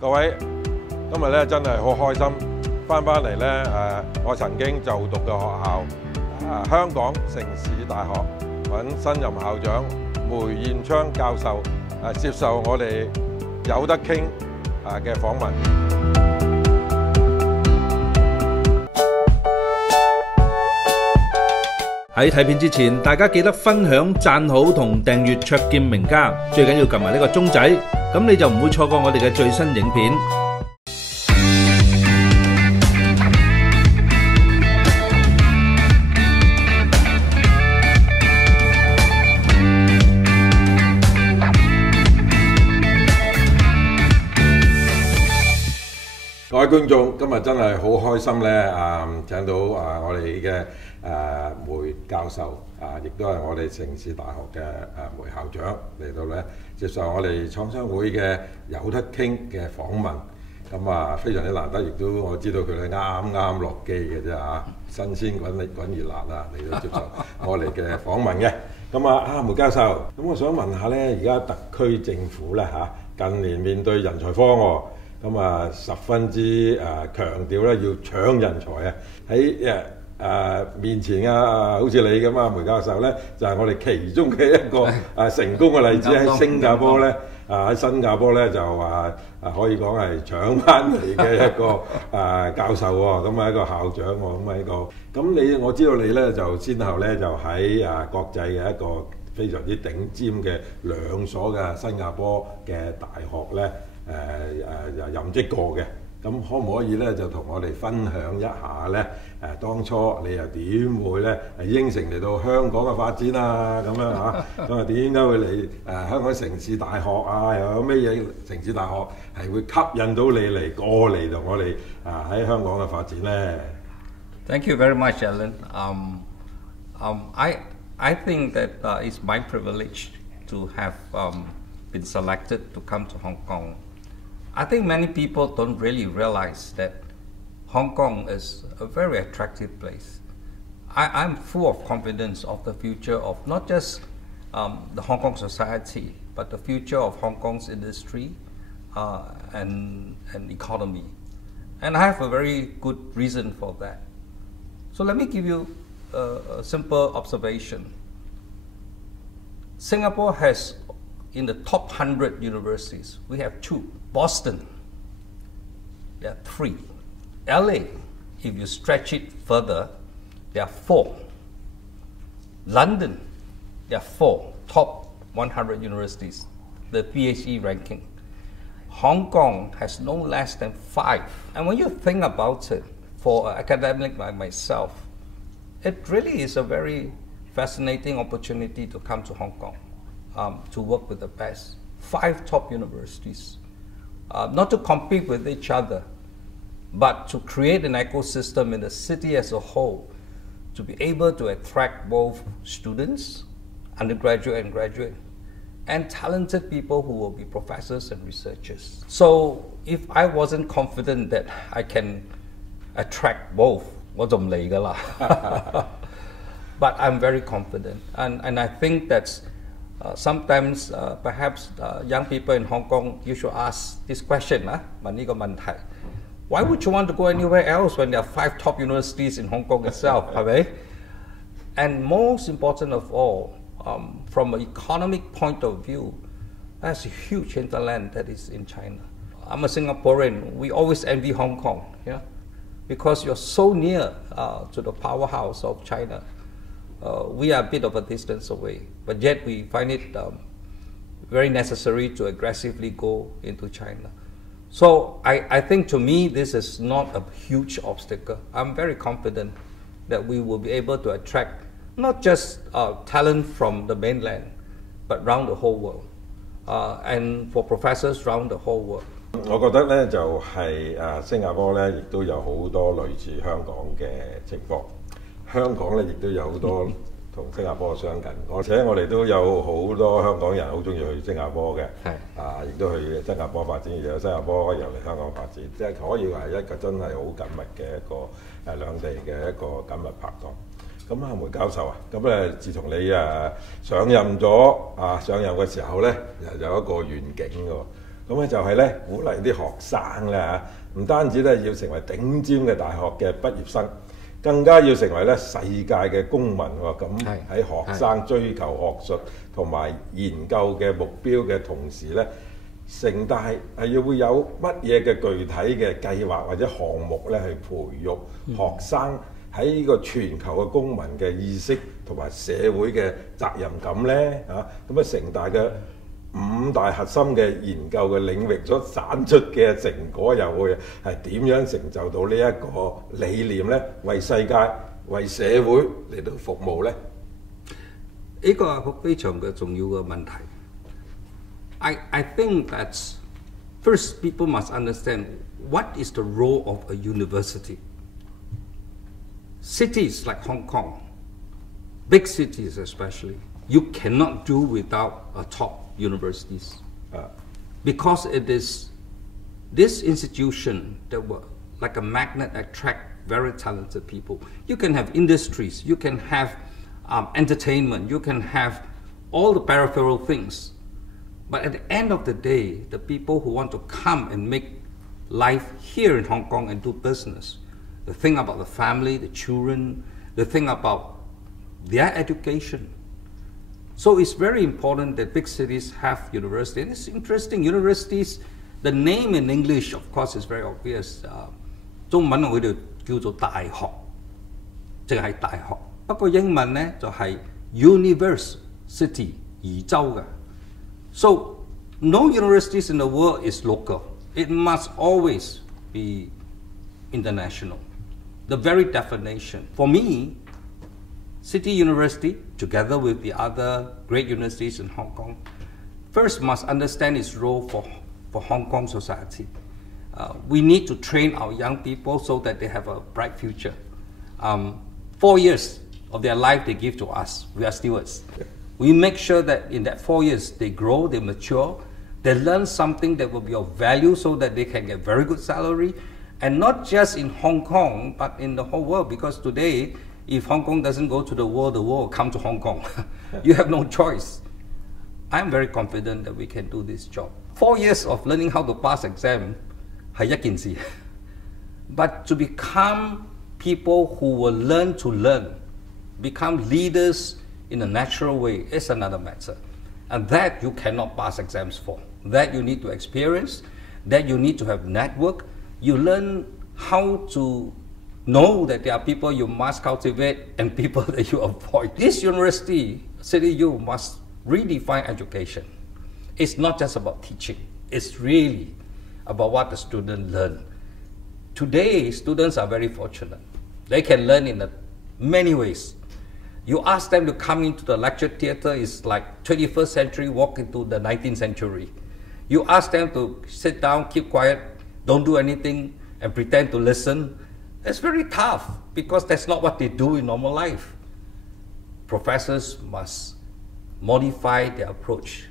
各位，今日咧真係好開心，翻嚟咧我曾經就讀嘅學校香港城市大學揾新任校長梅彥昌教授接受我哋有得傾嘅訪問。喺睇片之前，大家記得分享、讚好同訂閱灼見名家，最緊要撳埋呢個鐘仔，咁你就唔會錯過我哋嘅最新影片。各位觀眾，今日真係好開心咧！請到我哋嘅梅教授亦都係我哋城市大學嘅梅校長嚟到咧接受我哋廠商會嘅有得傾嘅訪問。咁非常之難得，亦都我知道佢哋啱落機嘅啫新鮮滾熱辣嚟到接受我哋嘅訪問嘅。咁梅教授，咁我想問下咧，而家特區政府咧近年面對人才荒喎。十分之強調咧要搶人才喺面前好似你咁梅教授咧就係我哋其中嘅一個成功嘅例子。喺新加坡咧喺新加坡咧就可以講係搶翻嚟嘅一個教授喎，咁一個校長喎，我知道你咧就先後咧就喺國際嘅一個非常之頂尖嘅2所嘅新加坡嘅大學咧。任職過嘅，咁可唔可以咧就同我哋分享一下咧？當初你又點會咧應承嚟到香港嘅發展咁樣咁點解會嚟香港城市大學又有咩嘢城市大學係會吸引到你嚟過嚟同我哋喺香港嘅發展咧 ？Thank you very much, Alan. I think that it's my privilege to have been selected to come to Hong Kong. I think many people don't really realize that Hong Kong is a very attractive place. I'm full of confidence of the future of not just the Hong Kong society, but the future of Hong Kong's industry and economy. And I have a very good reason for that. So let me give you a simple observation. Singapore has, in the top 100 universities, we have 2. Boston, there are 3. LA, if you stretch it further, there are 4. London, there are 4 top 100 universities, the PhD ranking. Hong Kong has no less than 5. And when you think about it, for an academic like myself, it really is a very fascinating opportunity to come to Hong Kong, to work with the best. 5 top universities. Not to compete with each other, but to create an ecosystem in the city as a whole, to be able to attract both students, undergraduate and graduate, and talented people who will be professors and researchers. So if I wasn't confident that I can attract both, 我就唔嚟㗎啦. But I'm very confident, and I think that's sometimes perhaps young people in Hong Kong, you should ask this question, 問呢個問題. Why would you want to go anywhere else when there are 5 top universities in Hong Kong itself, 係咪? And most important of all, from an economic point of view, there's a huge hinterland that is in China. I'm a Singaporean. We always envy Hong Kong, because you're so near to the powerhouse of China. We are a bit of a distance away, but yet we find it very necessary to aggressively go into China. So I think to me this is not a huge obstacle. I'm very confident that we will be able to attract not just talent from the mainland, but around the whole world, and for professors around the whole world. 我覺得咧就係新加坡咧亦都有好多類似香港嘅情況。香港咧亦都有好多同新加坡相近，而且我哋都有好多香港人好中意去新加坡嘅，亦都去新加坡發展，亦有新加坡又嚟香港發展，即係可以話係一個真係好緊密嘅一個兩地嘅一個緊密拍檔。咁梅教授咁自從你上任嘅時候咧，有一個願景㗎喎。咁咧就係咧鼓勵啲學生咧嚇，唔單止咧要成為頂尖嘅大學嘅畢業生，更加要成為咧世界嘅公民喎。咁喺學生追求學術同埋研究嘅目標嘅同時咧，城大係要會有乜嘢嘅具體嘅計劃或者項目咧，去培育學生喺呢個全球嘅公民嘅意識同埋社會嘅責任感咧嚇。咁啊，城大嘅5大核心嘅研究嘅領域所產出嘅成果，又會係點樣成就到呢一個理念咧？為世界、為社會嚟到服務咧？呢個係非常嘅重要嘅問題。I think that first people must understand what is the role of a university. Cities like Hong Kong, big cities especially, you cannot do without a top universities. Because it is this institution that will, like a magnet, attract very talented people. You can have industries, you can have entertainment, you can have all the peripheral things. But at the end of the day, the people who want to come and make life here in Hong Kong and do business, they think about the family, the children, they think about their education. So it's very important that big cities have universities. And it's interesting, universities, the name in English, of course, is very obvious. 中文我哋叫做大學，淨係大學。不過英文呢就係 University 宜州嘅。So no universities in the world is local. It must always be international. The very definition. For me, City University, together with the other great universities in Hong Kong, first must understand its role for Hong Kong society. We need to train our young people so that they have a bright future. 4 years of their life they give to us. We are stewards. We make sure that in that 4 years they grow, they mature, they learn something that will be of value so that they can get very good salary, and not just in Hong Kong, but in the whole world. Because today, if Hong Kong doesn't go to the world will come to Hong Kong. You have no choice. I'm very confident that we can do this job. 4 years of learning how to pass exam 係一件事， but to become people who will learn to learn, become leaders in a natural way is another matter. And that you cannot pass exams for. That you need to experience, that you need to have network. You learn how to know that there are people you must cultivate and people that you avoid. This university, City U, must redefine education. It's not just about teaching. It's really about what the student learn. Today, students are very fortunate. They can learn in many ways. You ask them to come into the lecture theater, it's like 21st century walk into the 19th century. You ask them to sit down, keep quiet, don't do anything, and pretend to listen. It's very tough because that's not what they do in normal life. Professors must modify their approach.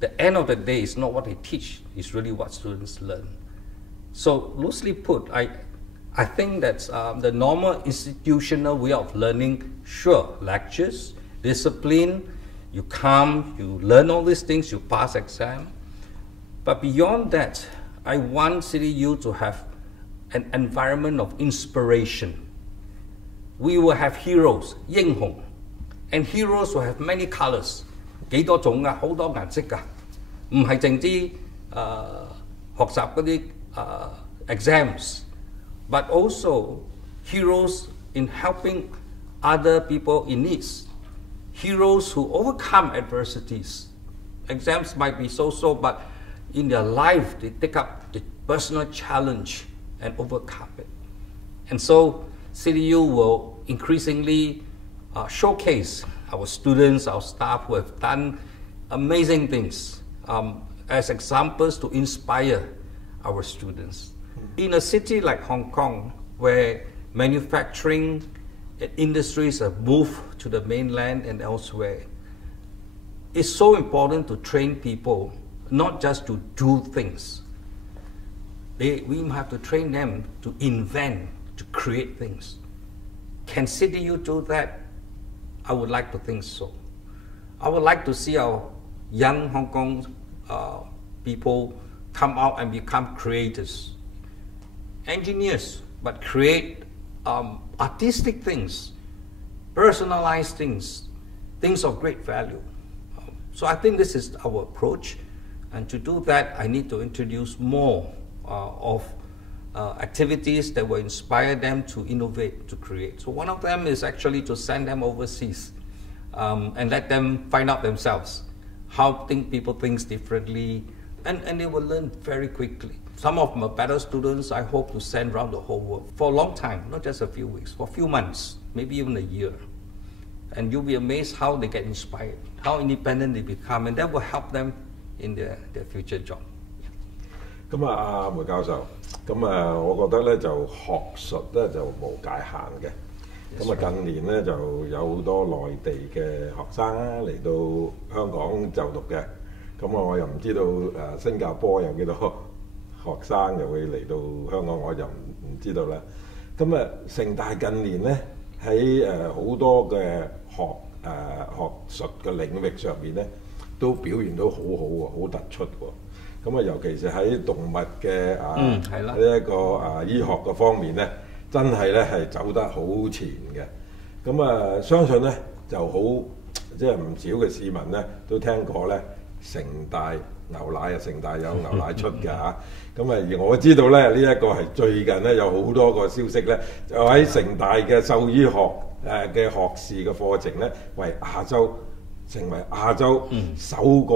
The end of the day is not what they teach, it's really what students learn. So loosely put, I think that the normal institutional way of learning, sure, lectures, discipline, you come, you learn all these things, you pass exam. But beyond that, I want City U to have an environment of inspiration. We will have heroes, 英雄, and heroes will have many colors. 幾多種啊，好多顏色㗎，唔係淨啲學習嗰啲exams. But also heroes in helping other people in needs. Heroes who overcome adversities. Exams might be so-so, but in their life, they take up the personal challenge and overcome it. And so CityU will increasingly showcase our students, our staff who have done amazing things as examples to inspire our students. In a city like Hong Kong, where manufacturing industries have moved to the mainland and elsewhere, it's so important to train people not just to do things. We have to train them to invent, to create things. Can CityU do that? I would like to think so. I would like to see our young Hong Kong people come out and become creators. Engineers, but create artistic things, personalized things, things of great value. So I think this is our approach, and to do that I need to introduce more of activities that will inspire them to innovate, to create. So one of them is actually to send them overseas and let them find out themselves how people think differently, and they will learn very quickly. Some of my better students I hope to send around the whole world for a long time, not just a few weeks, for a few months, maybe even a year. And you'll be amazed how they get inspired, how independent they become, and that will help them in their future job. 咁啊，梅教授，咁啊，我覺得咧就學術咧就無界限嘅。咁啊，近年咧就有好多內地嘅學生嚟到香港就讀嘅。咁我又唔知道新加坡有幾多學生又會嚟到香港，我就唔知道啦。咁啊，城大近年咧喺好多嘅學術嘅領域上面咧，都表現到好好喎，好突出喎。咁啊，尤其是喺動物嘅呢一個醫學嘅方面咧，真係咧係走得好前嘅。咁啊，相信咧就好，即係唔少嘅市民咧都聽過咧，城大牛奶城大有牛奶出㗎嚇。咁啊，而我知道咧呢一個係最近咧有好多個消息咧，就喺城大嘅獸醫學嘅學士嘅課程咧，成為亞洲首個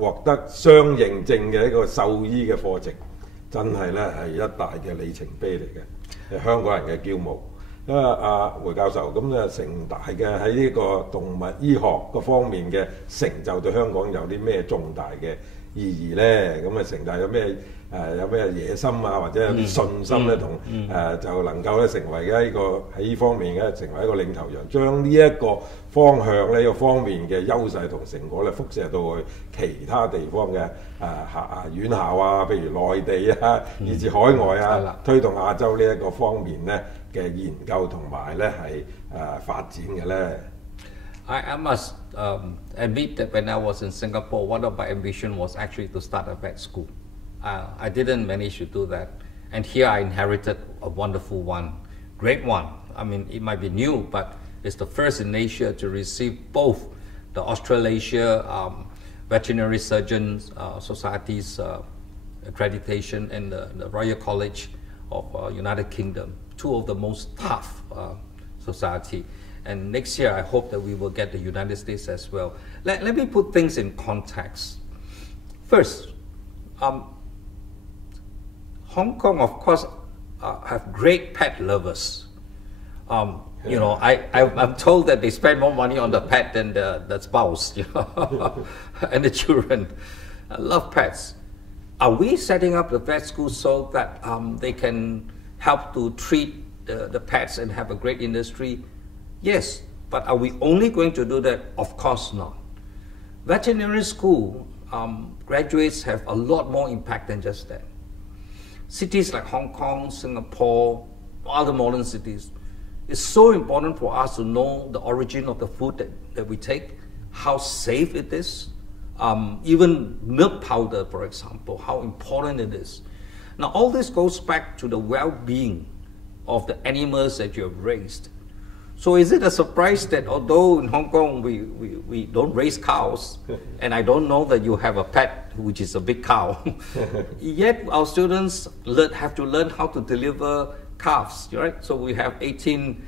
獲得雙認證嘅一個獸醫嘅課程，真係咧係一大嘅里程碑嚟嘅，係香港人嘅驕傲。因為梅教授咁咧，城大嘅喺呢個動物醫學嗰方面嘅成就對香港有啲咩重大嘅意義咧？咁啊，城大有咩野心啊，或者有啲信心咧，就能夠咧成為一個喺呢方面嘅成為一個領頭羊，將呢一個方向呢個方面嘅優勢同成果咧輻射到去其他地方嘅院校啊，譬如內地啊，以至海外啊，推動亞洲呢一個方面咧嘅研究同埋咧係發展嘅咧。I must admit that when I was in Singapore, one of my ambitions was actually to start a vet school. I didn't manage to do that, and here I inherited a wonderful one, great one. I mean, it might be new, but it's the first in Asia to receive both the Australasia Veterinary Surgeons Society's accreditation and the Royal College of United Kingdom, two of the most tough society. And next year, I hope that we will get the United States as well. Let me put things in context. First, Hong Kong, of course, have great pet lovers. You know, I'm told that they spend more money on the pet than the spouse, you know, and the children. I love pets. Are we setting up the vet school so that they can help to treat the pets and have a great industry? Yes, but are we only going to do that? Of course not. Veterinary school graduates have a lot more impact than just that. Cities like Hong Kong, Singapore, other modern cities, it's so important for us to know the origin of the food that we take, how safe it is, even milk powder, for example, how important it is. Now, all this goes back to the well-being of the animals that you have raised. So is it a surprise that although in Hong Kong we don't raise cows, and I don't know that you have a pet which is a big cow, yet our students have to learn how to deliver calves, right? So we have 18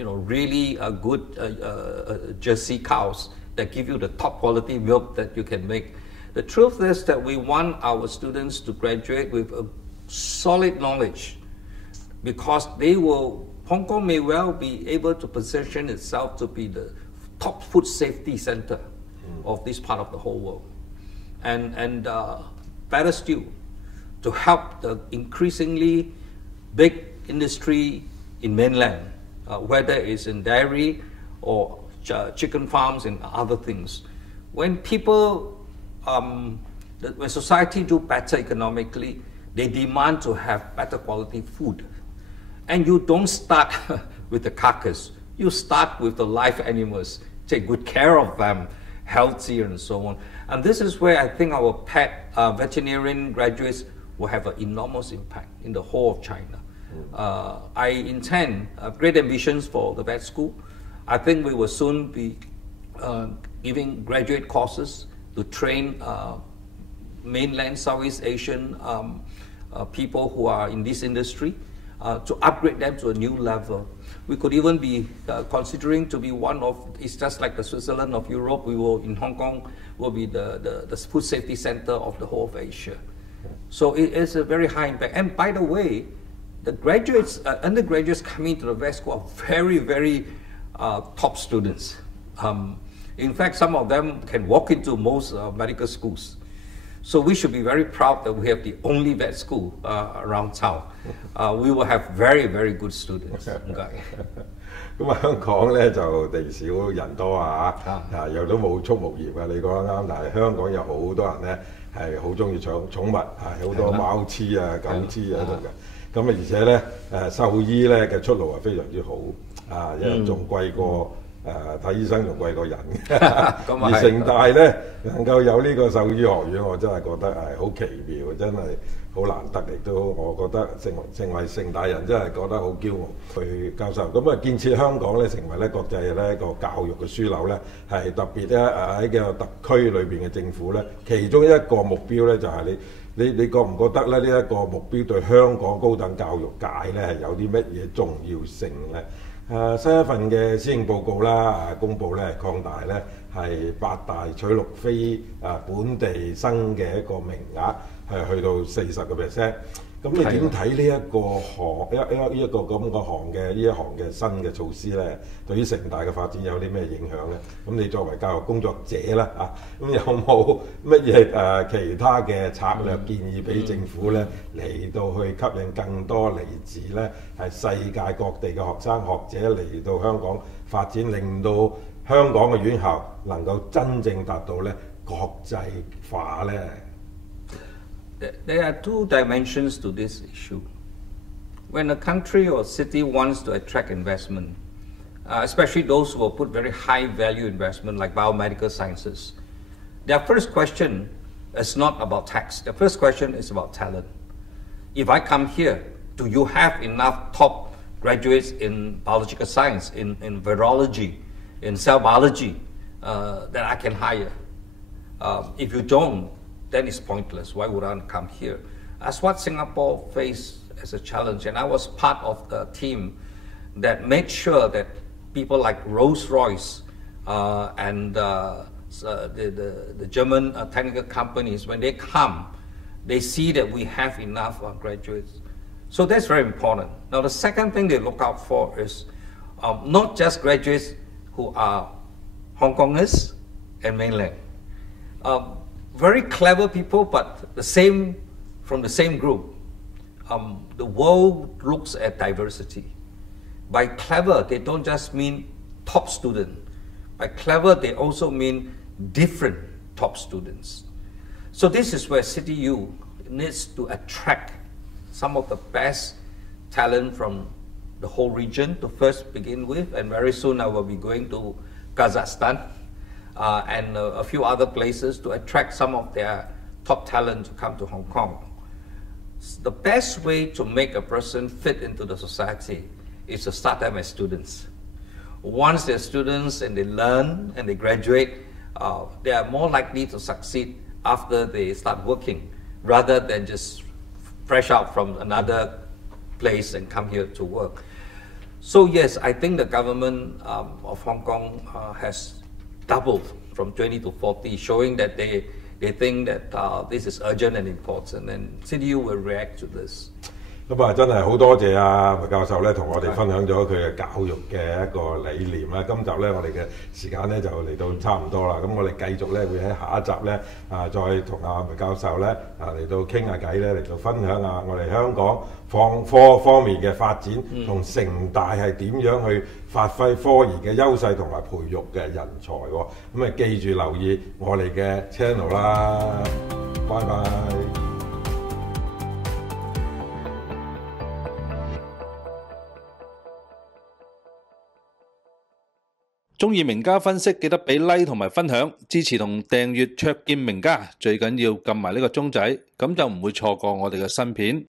really good Jersey cows that give you the top quality milk that you can make. The truth is that we want our students to graduate with a solid knowledge, because Hong Kong may well be able to position itself to be the top food safety center of this part of the whole world. And better still, to help the increasingly big industry in mainland, whether it's in dairy or chicken farms and other things. When people, when society do better economically, they demand to have better quality food. And you don't start with the carcass. You start with the live animals. Take good care of them. healthier and so on. And this is where I think our pet veterinarian graduates will have an enormous impact in the whole of China. I intend great ambitions for the vet school. I think we will soon be giving graduate courses to train mainland Southeast Asian people who are in this industry to upgrade them to a new level. We could even be considering to be one of, it's just like the Switzerland of Europe, we will, in Hong Kong, will be the food safety center of the whole of Asia. So it is a very high impact. And by the way, the graduates, undergraduates coming to the vet school are very, very top students. In fact, some of them can walk into most medical schools. So we should be very proud that we have the only vet school around town. We will have very, very good students. 咁啊，香港咧就地少人多啊嚇，又都冇畜牧業啊，你講得啱。但係香港有好多人咧係好中意養寵物啊，好多貓黐啊、狗黐喺度嘅。咁啊，而且咧獸醫咧嘅出路係非常之好啊，因為仲貴過。睇醫生仲貴過人而城大咧能夠有呢個獸醫學院，我真係覺得係好奇妙，真係好難得，亦都我覺得成為城大人真係覺得好驕傲。去教授咁啊，建設香港咧成為咧國際咧個教育嘅樞紐咧，係特別咧喺個特區裏邊嘅政府咧，其中一個目標咧就係你覺唔覺得咧呢一個目標對香港高等教育界咧係有啲乜嘢重要性咧？新一份嘅施政報告啦，公布咧擴大咧係8大取錄非本地生嘅一個名額，係去到40%。咁你點睇呢一個一個咁嘅呢一行嘅新嘅措施咧？對於城大嘅發展有啲咩影響咧？咁你作為教育工作者啦咁有冇乜嘢其他嘅策略建議俾政府咧，嚟到去吸引更多嚟自咧係世界各地嘅學生學者嚟到香港發展，令到香港嘅院校能夠真正達到咧國際化咧？There are two dimensions to this issue. When a country or city wants to attract investment, especially those who will put very high value investment like biomedical sciences, their first question is not about tax. The first question is about talent. If I come here, do you have enough top graduates in biological science, in virology, in cell biology that I can hire? If you don't, then it's pointless. Why would I come here? That's what Singapore faced as a challenge. And I was part of the team that made sure that people like Rolls-Royce and the German technical companies, when they come, they see that we have enough graduates. So that's very important. Now, the second thing they look out for is not just graduates who are Hong Kongers and mainland. Very clever people, but from the same group. The world looks at diversity. By clever, they don't just mean top student. By clever, they also mean different top students. So this is where CityU needs to attract some of the best talent from the whole region to first begin with, and very soon I will be going to Kazakhstan and a few other places to attract some of their top talent to come to Hong Kong. The best way to make a person fit into the society is to start them as students. Once they're students and they learn and they graduate, they are more likely to succeed after they start working rather than just fresh out from another place and come here to work. So yes, I think the government of Hong Kong has doubled from 20 to 40, showing that they think that this is urgent and important, and CityU will react to this. 咁啊，真係好多謝麥教授咧，同我哋分享咗佢嘅教育嘅一個理念啦。今集咧，我哋嘅時間咧就嚟到差唔多啦。咁我哋繼續咧會喺下一集咧再同麥教授咧嚟到傾下偈咧，嚟到分享下我哋香港創科方面嘅發展，同城大係點樣去發揮科研嘅優勢同埋培育嘅人才喎。咁啊，記住留意我哋嘅 channel 啦。拜拜。中意名家分析，記得俾 like 同埋分享，支持同訂閱灼見名家，最緊要撳埋呢個鐘仔，咁就唔會錯過我哋嘅新片。